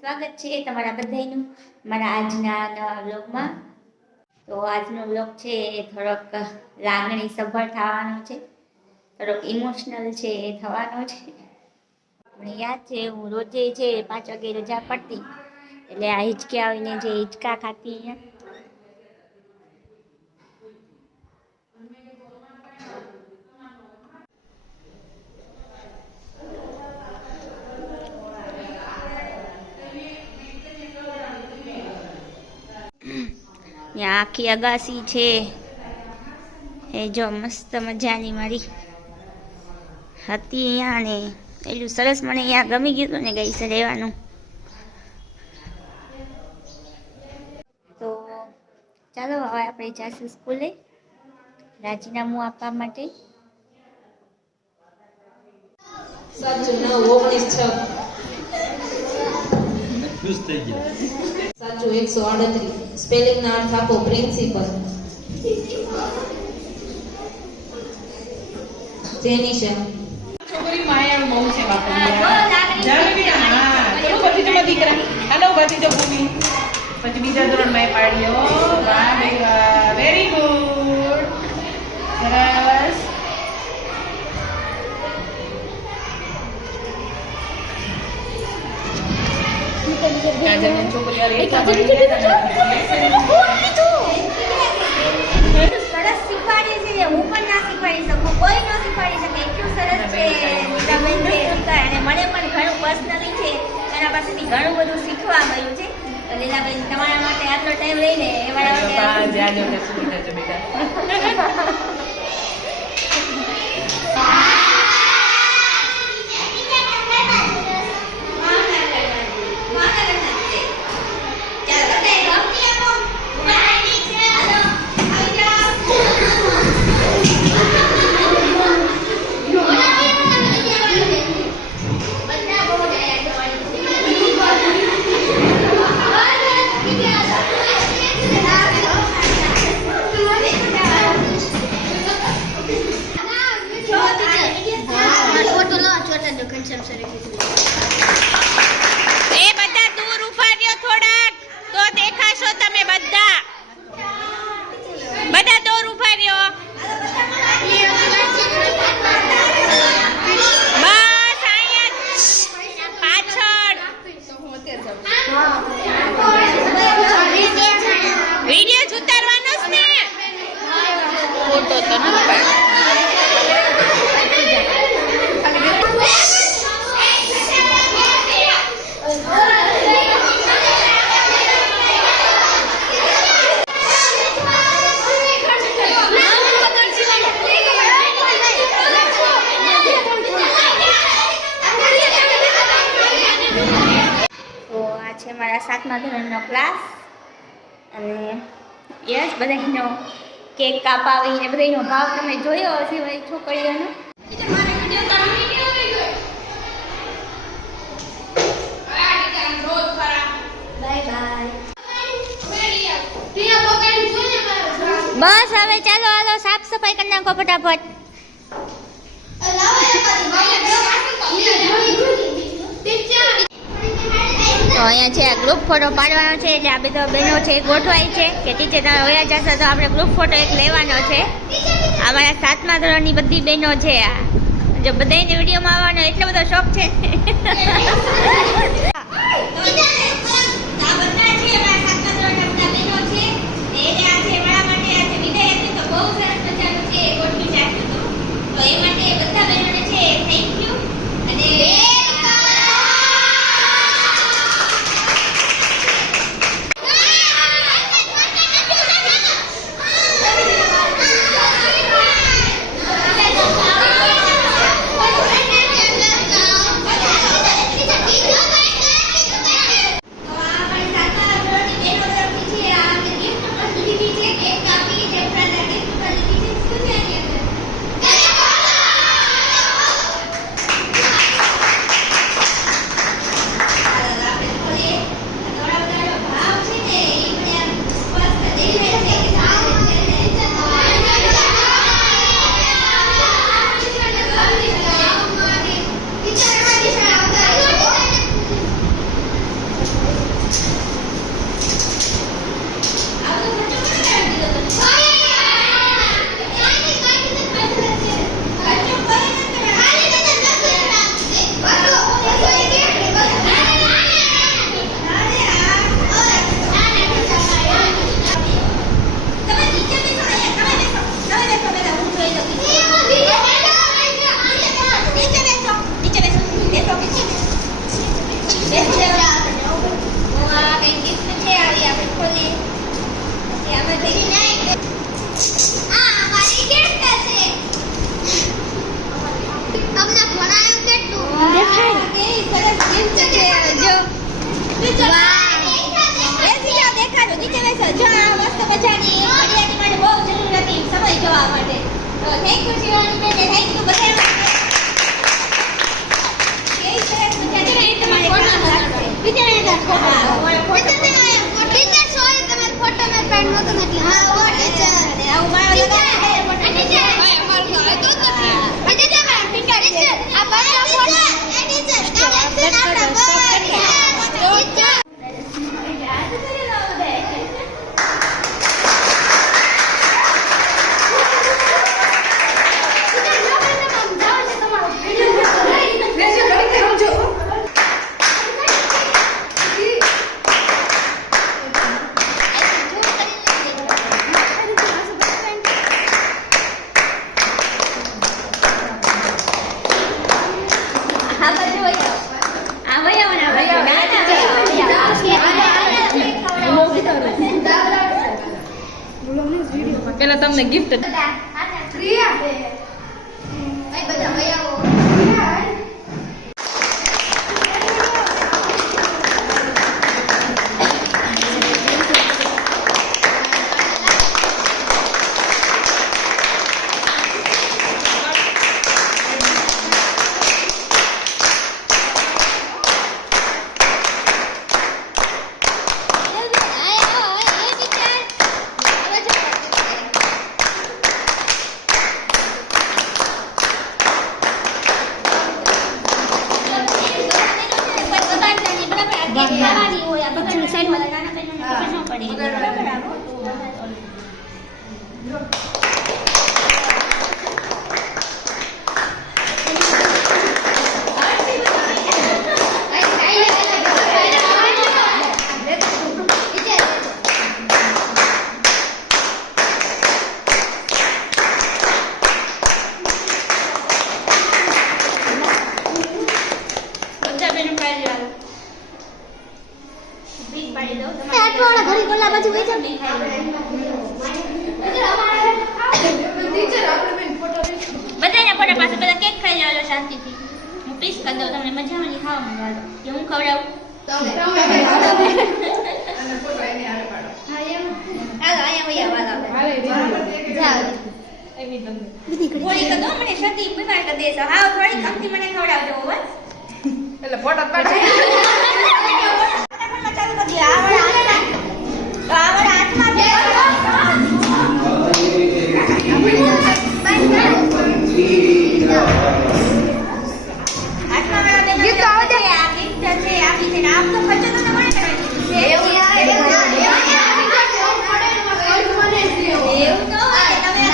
સ્વાગત છે તમારા બધાનું મારા આજના નવા વ્લોગમાં. તો આજનો વ્લોગ છે એ થોડોક લાગણી સભર થવાનો છે, થોડોક ઇમોશનલ છે એ થવાનો છે. મને યાદ છે હું રોજે છે 5 વાગે રજા પડતી એટલે આ હિંચકે આવીને જે હિંચકા ખાતી અહીંયા. આખી અગાસી છે એ જો મસ્ત મજાની મારી હતી અહીંયા, ને એટલું સરસ મને અહીંયા ગમી ગયું હતું ને ગઈ રહેવાનું. તો ચાલો હવે આપણે જાશું સ્કૂલે રાજીનામું આપવા માટે. સાચું 9 19 6 સાચું 138. સ્પેલિંગ ના અર્થ આપો. પ્રિન્સિપલ. જેનિશા. છોકરી માયા બહુ છે બાપા. જાવે બેટા. હા ચલો બધી જમા દીકરા. હાલો બધી જો ભૂમિ. પછી બીજા ધોરણમાં પાડ્યો. વાહ બેટા, વેરી ગુડ. સરસ. છોકરી સરસ શીખવાડી છે, હું પણ ના શીખવાડી શકું, કોઈ ન શીખવાડી શકે એટલું સરસ છે. નીતાબેન છે શીખવાય, અને મને પણ ઘણું પર્સનલી છે એના પાસેથી ઘણું બધું શીખવા મળ્યું છે. તો લીલાબેન તમારા માટે આટલો ટાઈમ લઈને અમારા બધા દૂર ઉભા રહ્યો થોડાક તો દેખાશો તમે. બધા દૂર ઉભા રહ્યો. બસ અહીંયા પાછળ. વિડિયો જ ઉતારવાનો છે ને, ફોટો તો ન પાડ. મારા 7મા ધોરણનો ક્લાસ, અને યસ બધાનો કેક કાપાવીને બધાનો ભાવ તમે જોયો હશે ભાઈ છોકરીઓનો. બસ હવે ચાલો હાલો સાફ સફાઈ કરી નાખો ફટાફટ. તો અહીંયા છે ગ્રુપ ફોટો પાડવાનો છે, એટલે આ બધા બહેનો છે ગોઠવાય છે કે ટીચર તમે વયા જશો તો આપણે ગ્રુપ ફોટો એક લેવાનો છે. અમારા 7મા ધોરણની બધી બહેનો છે. આ જો બધાને વિડીયોમાં આવવાનો એટલો બધો શોખ છે. આવવા માટે. તો થેન્ક યુ શિવાની બેન, થેન્ક યુ બધા. કેવી સરસ મજાની ગિફ્ટ તમારે કામ લાગશે. ટીચર હા, તમારો ફોટો. ટીચર સોય તમારો ફોટો મે પેન નતો નથી. હા ઓ ટીચર. અને આવું મારો લગાડે ટીચર ભાઈ અમાર તો આતો જ નથી. ટીચર આ બાર ફોટો એ ટીચર કાલે આપણા બોલ. ટીચર આ બાજુ વહી આવો. આ વહી આવો ને આ બાજુ. ના, ના, વહી આવો. પેલા તમને ગિફ્ટ પ્રિયા ભાઈ બધા ભાઈ આવો. ખાવાની હોય આ બધા સાઈડમાં નાના બેનોને ખબર ન પડે બરાબર આવો. બધા બેનો ખાઈ લેવાનું. બીક પાડી દો તમારે. આટવાળા ઘરે ગોલા બાજુ વઈ જાવ. બધાના ફોટા પાસે બધા કેક ખાઈ લેવાનો શાંતિથી. હું પીસ કરી દઉં તમને મજામાં ખાવા માંડવા કે હું ખવડાવું. હાલો અહીંયા વહી આવો, હાલો. જાઓ. થોડી કરી દો મને શરદી બીમાર કરી દેશો. હા થોડી કમથી મને ખવડાવજો બસ. એટલે ફોટો પાડશે. ચાલુ કરી દે. આવડે હાથમાં ગીત આવડે. આ ગીત છે આપી છે ને આમ તો ખર્ચો તો તમારે કરવાનો છે. એવું તો હોય તમે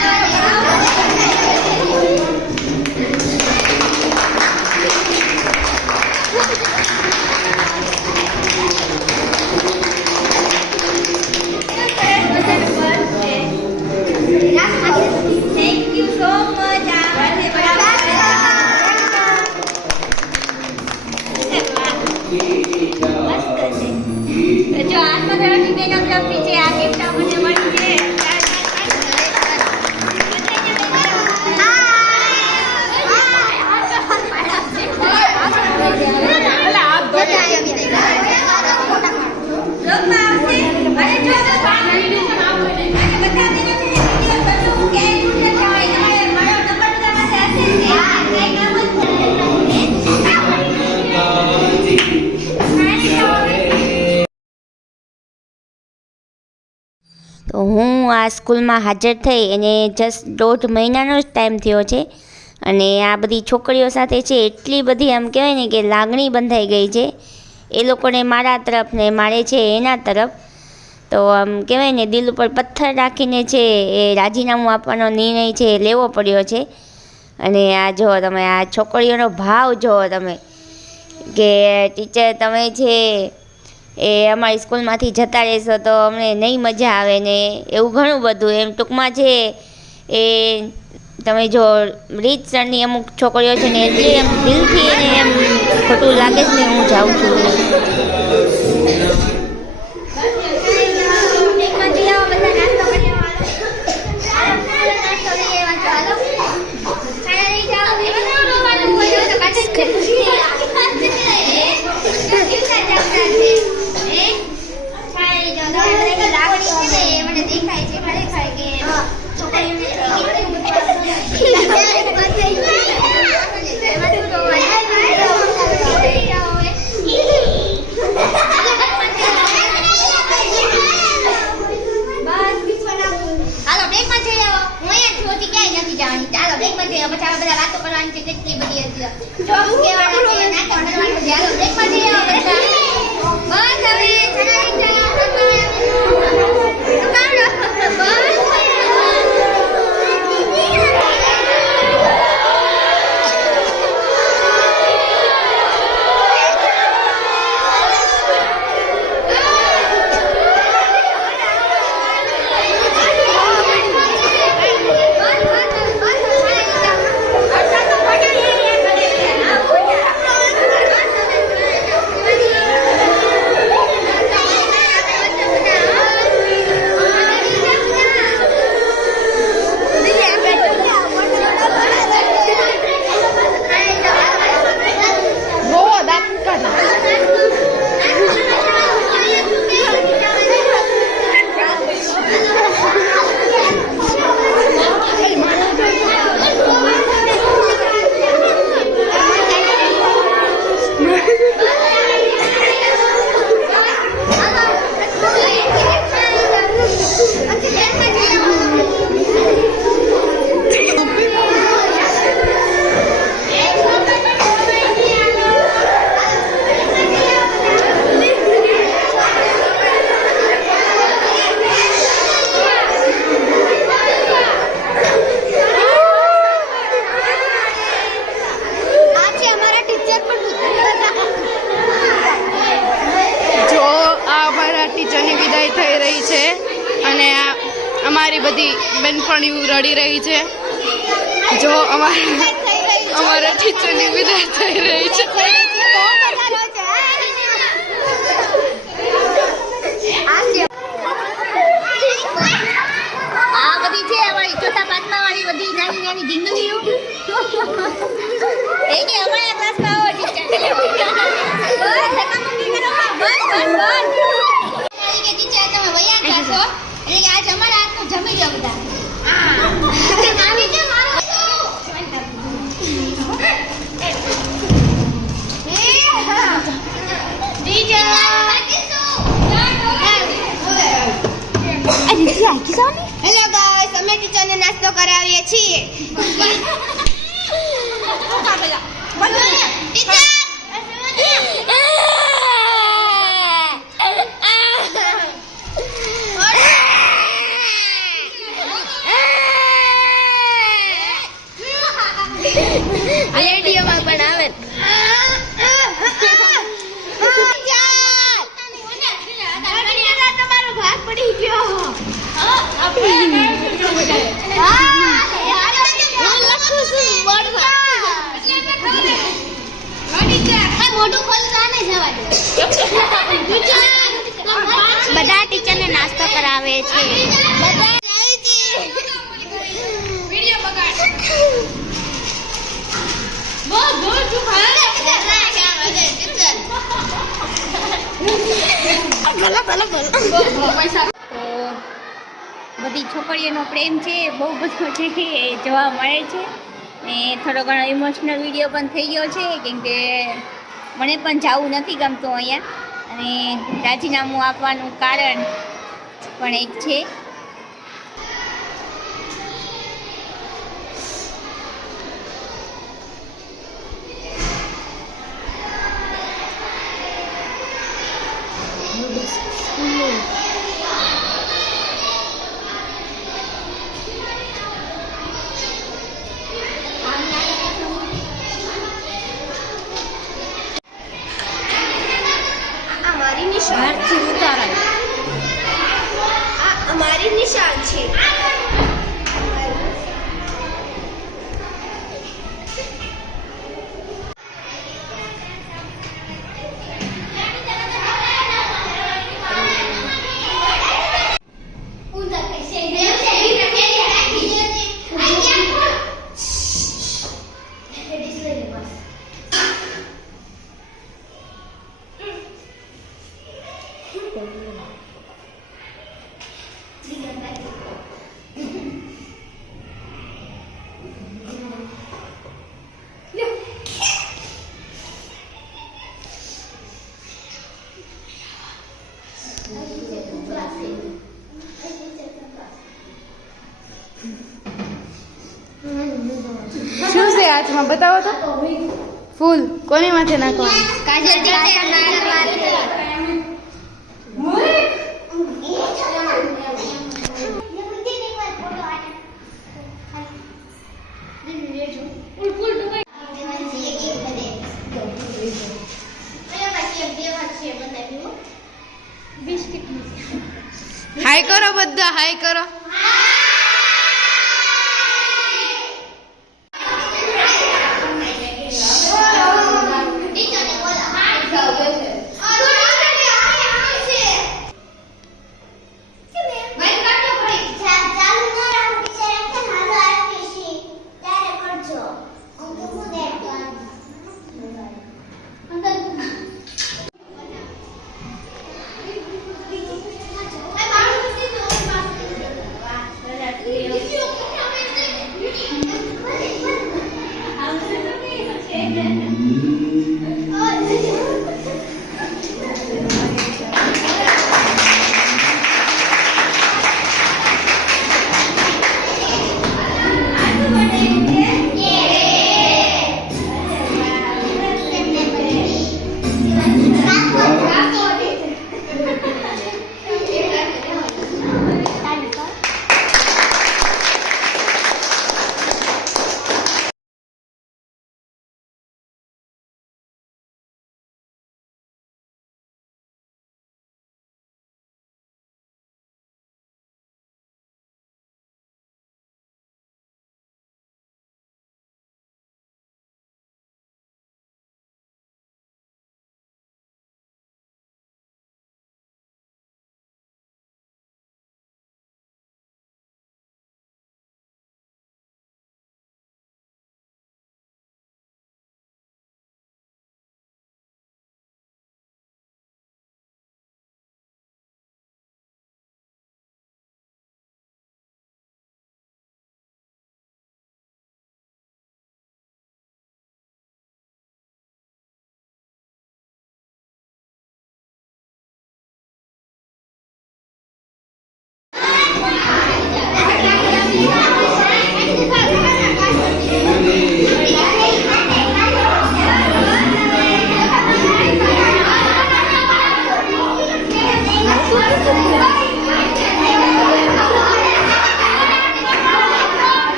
થેન્ક યુ સો મચ. જો આત્મધરણની બેનો તરફથી છે આ ગિફ્ટ આપણને મળી છે. તો હું આ સ્કૂલમાં હાજર થઈ અને જસ્ટ 1.5 મહિનાનો જ ટાઈમ થયો છે અને આ બધી છોકરીઓ સાથે છે એટલી બધી આમ કહેવાય ને કે લાગણી બંધાઈ ગઈ છે એ લોકોને મારા તરફ ને મારે છે એના તરફ. તો આમ કહેવાય ને દિલ ઉપર પથ્થર રાખીને છે એ રાજીનામું આપવાનો નિર્ણય છે એ લેવો પડ્યો છે. અને આ જુઓ તમે આ છોકરીઓનો ભાવ જુઓ તમે કે ટીચર તમે છે એ અમારી સ્કૂલમાંથી જતા રહેશો તો અમને નહીં મજા આવે ને એવું ઘણું બધું એમ ટૂંકમાં છે એ તમે જો રીતસરની અમુક છોકરીઓ છે ને એટલી એમ દિલથી એને એમ ખોટું લાગે છે ને હું જાઉં છું. હાલો બ્રેકમાં જઈ આવો. હું અહીંયા છું, હજી ક્યાંય નથી જવાની. ચાલો બ્રેકમાં જઈ આવો. પછી આપણે બધા વાતો કરવાની છે, કેટલી બધી હતી. જોક્સ કહેવાના છે, નાટક કરવાનું છે. હાલો બ્રેકમાં જઈ આવો બધા. બસ હવે ચલાવી જાઓ. ટીચરની વિદાય થઈ રહી છે અને અમારી બધી બેનપણીઓ રડી રહી છે. જો અમારા ટીચરની વિદાય થઈ રહી છે. આ બધી છે અમારી ચોથા પાંચમા વાળી બધી નાની નાની જિંદગીઓ. એ કે અમારા ક્લાસમાં આવો ટીચર. બસ ધક્કામુક્કી કરો. બસ કે ટીચર તમે વયા ગયા છો એટલે કે આજ અમારા હાથનું જમી જાવ બધા. આવી જાવ મારો. હેલો ગાઈસ, અમે ટીચરને નાસ્તો કરાવીએ છીએ. રેડિયોમાં પણ આવે. તમારો ભાગ પડી ગયો. મોટું ખોલતા નહીં જવા દે. બધા ટીચરને નાસ્તો કરાવે છે. વિડિયો બગાડ. બોલ બોલ તું ખાને તો બધી છોકરીઓનો પ્રેમ છે બહુ બધો છે કે જોવા મળે છે ને થોડો ઘણો ઇમોશનલ વિડીયો પણ થઈ ગયો છે કેમ કે મને પણ જવું નથી ગમતું અહીંયા અને રાજીનામું આપવાનું કારણ પણ એક છે. બહારથી ઉતારાય. આ અમારી નિશાન છે. કાચમાં બતાવો તો ફૂલ કોની માથે નાખવાનું કાજલ હાય કરો બધા હાય કરો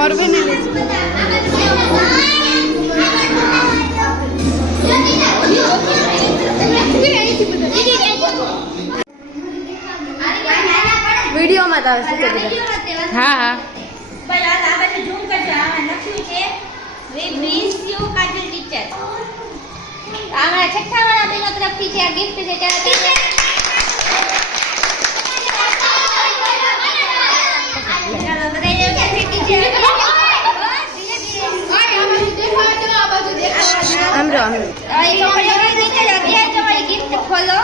और भी नहीं वीडियो में था हाँ हाँ छठा वाला बहनों तरफ थी गिफ्ट गिफ्ट खोलो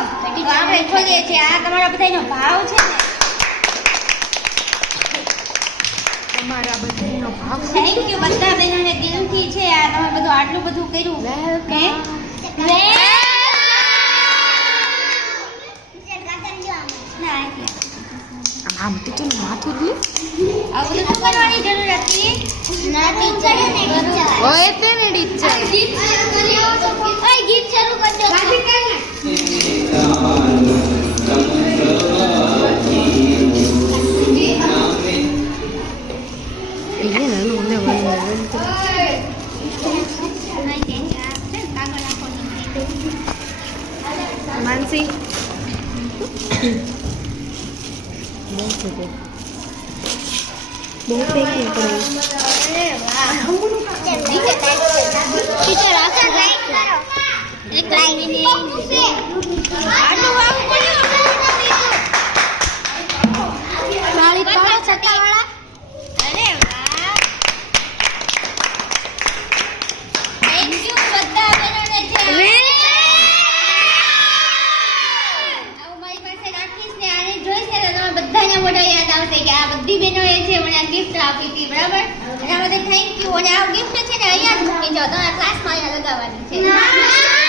આપણે ખોલીએ છીએ આ તમારા બધાનો ભાવ છે ને તમારા બધાનો ભાવ થેન્ક યુ બધા બહેનોને દિલથી છે આ તમે બધું આટલું બધું કર્યું કે આમ ટીચર માથું દે આ બધું કરવાની જરૂર હતી ના ટીચર ને ઓય તે ને ટીચર ગીત શરૂ કર્યો ઓય ગીત શરૂ કરજો ગાતી કર ને मानसी बहुत देखने पड़े टीचर आकर लाइक करो एक लाइक आलू वाला वाली पाड़ा छक्का वाला अरे वाह थैंक यू બધા બહેનોને છે આવું મારી પાસે રાખીશ ને આને જોઈશ ને તો તમે જો તમારા ક્લાસમાં અહીંયા લગાવવાની છે એવું તો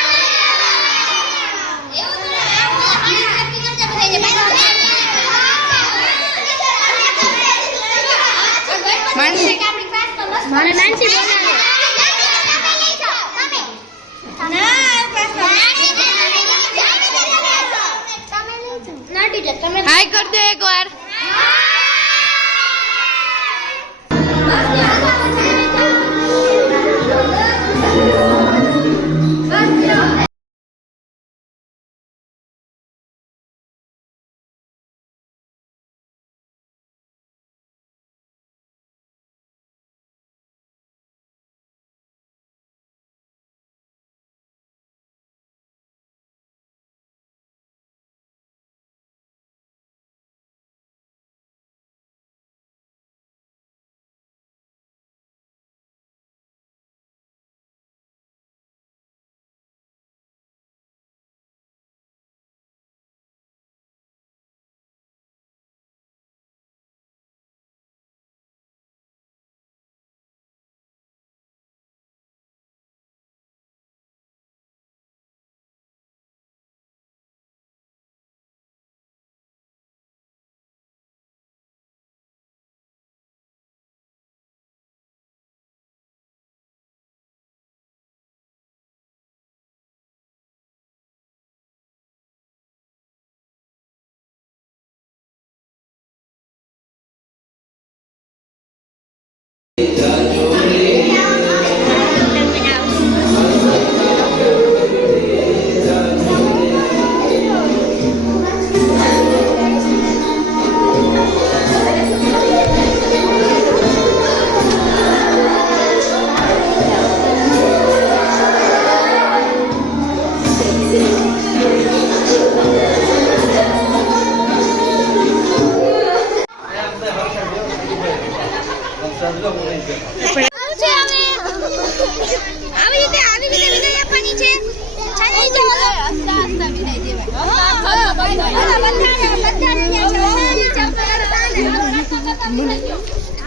માનસી મારે નાનસી બોલાવે હાય કર દો એકવાર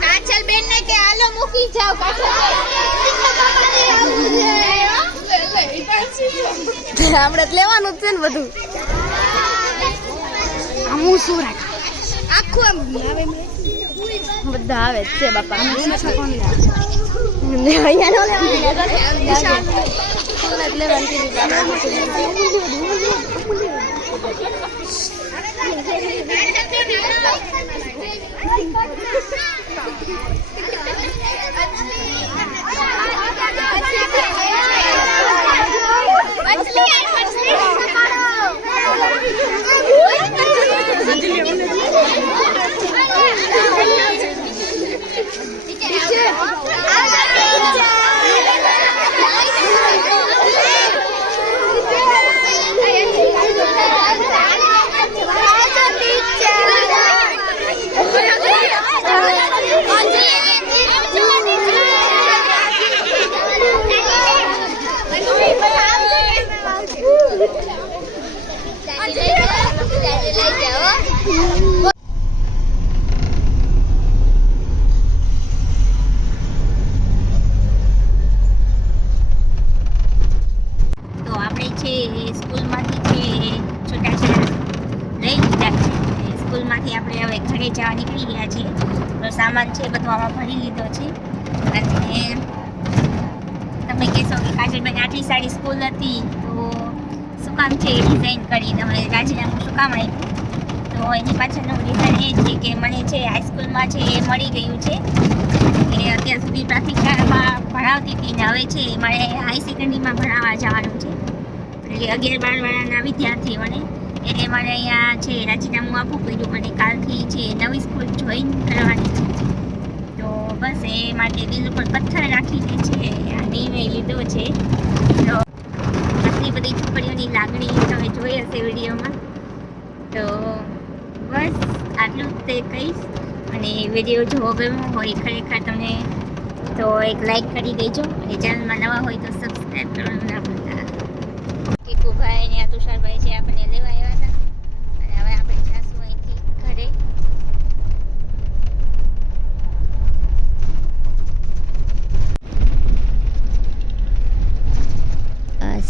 કાચલ બેન ને કે હાલો મૂકી જાવ આપણે લેવાનું જ છે ને બધું આમું શું રાખ આખું આમ આવે બધા આવે જ છે બાપા અહીંયા નો જવા નીકળી ગયા છીએ. સામાન છે બધું આમાં ભરી લીધો છે. અને તમે કહેશો કે કાજલબેન આટલી સારી સ્કૂલ હતી તો શું કામ છે ડિઝાઇન કરી તમે રાજીનામું શું કામ આપ્યું? તો એની પાછળનું રીઝન એ છે કે મને છે હાઈસ્કૂલમાં છે એ મળી ગયું છે કે અત્યાર સુધી પ્રાથમિક શાળામાં ભણાવતી હતી ને હવે છે મારે હાઈ સેકન્ડરીમાં ભણાવવા જવાનું છે. એટલે 11-12 વાળાના વિદ્યાર્થીઓને એટલે મારે અહીંયા છે રાજીનામું આપવું પડ્યું અને કાલથી છે નવી સ્કૂલ જોઈન કરવાની છે. તો બસ એ માટે દિલ ઉપર પથ્થર રાખીને છે આ નિર્ણય લીધો છે. તો આટલી બધી છોકરીઓની લાગણી તમે જોઈ હશે વિડીયોમાં. તો બસ આટલું જ તે કહીશ. અને વિડીયો જોવો ગમ્યો હોય ખરેખર તમને તો એક લાઈક કરી દેજો અને ચેનલમાં નવા હોય તો સબસ્ક્રાઈબ કરવાનું ના ભૂલતા. કીકુભાઈ અને આ તુષારભાઈ છે આપણને લેવા આવ્યા હતા અને હવે આપણે જાશું અહીંથી ઘરે.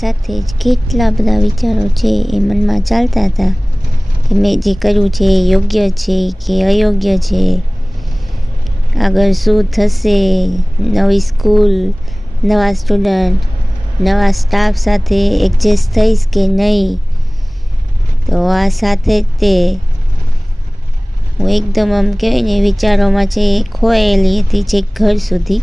સાથે જ કેટલા બધા વિચારો છે એ મનમાં ચાલતા હતા કે મેં જે કર્યું છે એ યોગ્ય છે કે અયોગ્ય છે, આગળ શું થશે, નવી સ્કૂલ, નવા સ્ટુડન્ટ, નવા સ્ટાફ સાથે એડજસ્ટ થઈશ કે નહીં. તો આ સાથે જ તે હું એકદમ આમ કહેવાય ને વિચારોમાં છે ખોયેલી હતી છેક ઘર સુધી.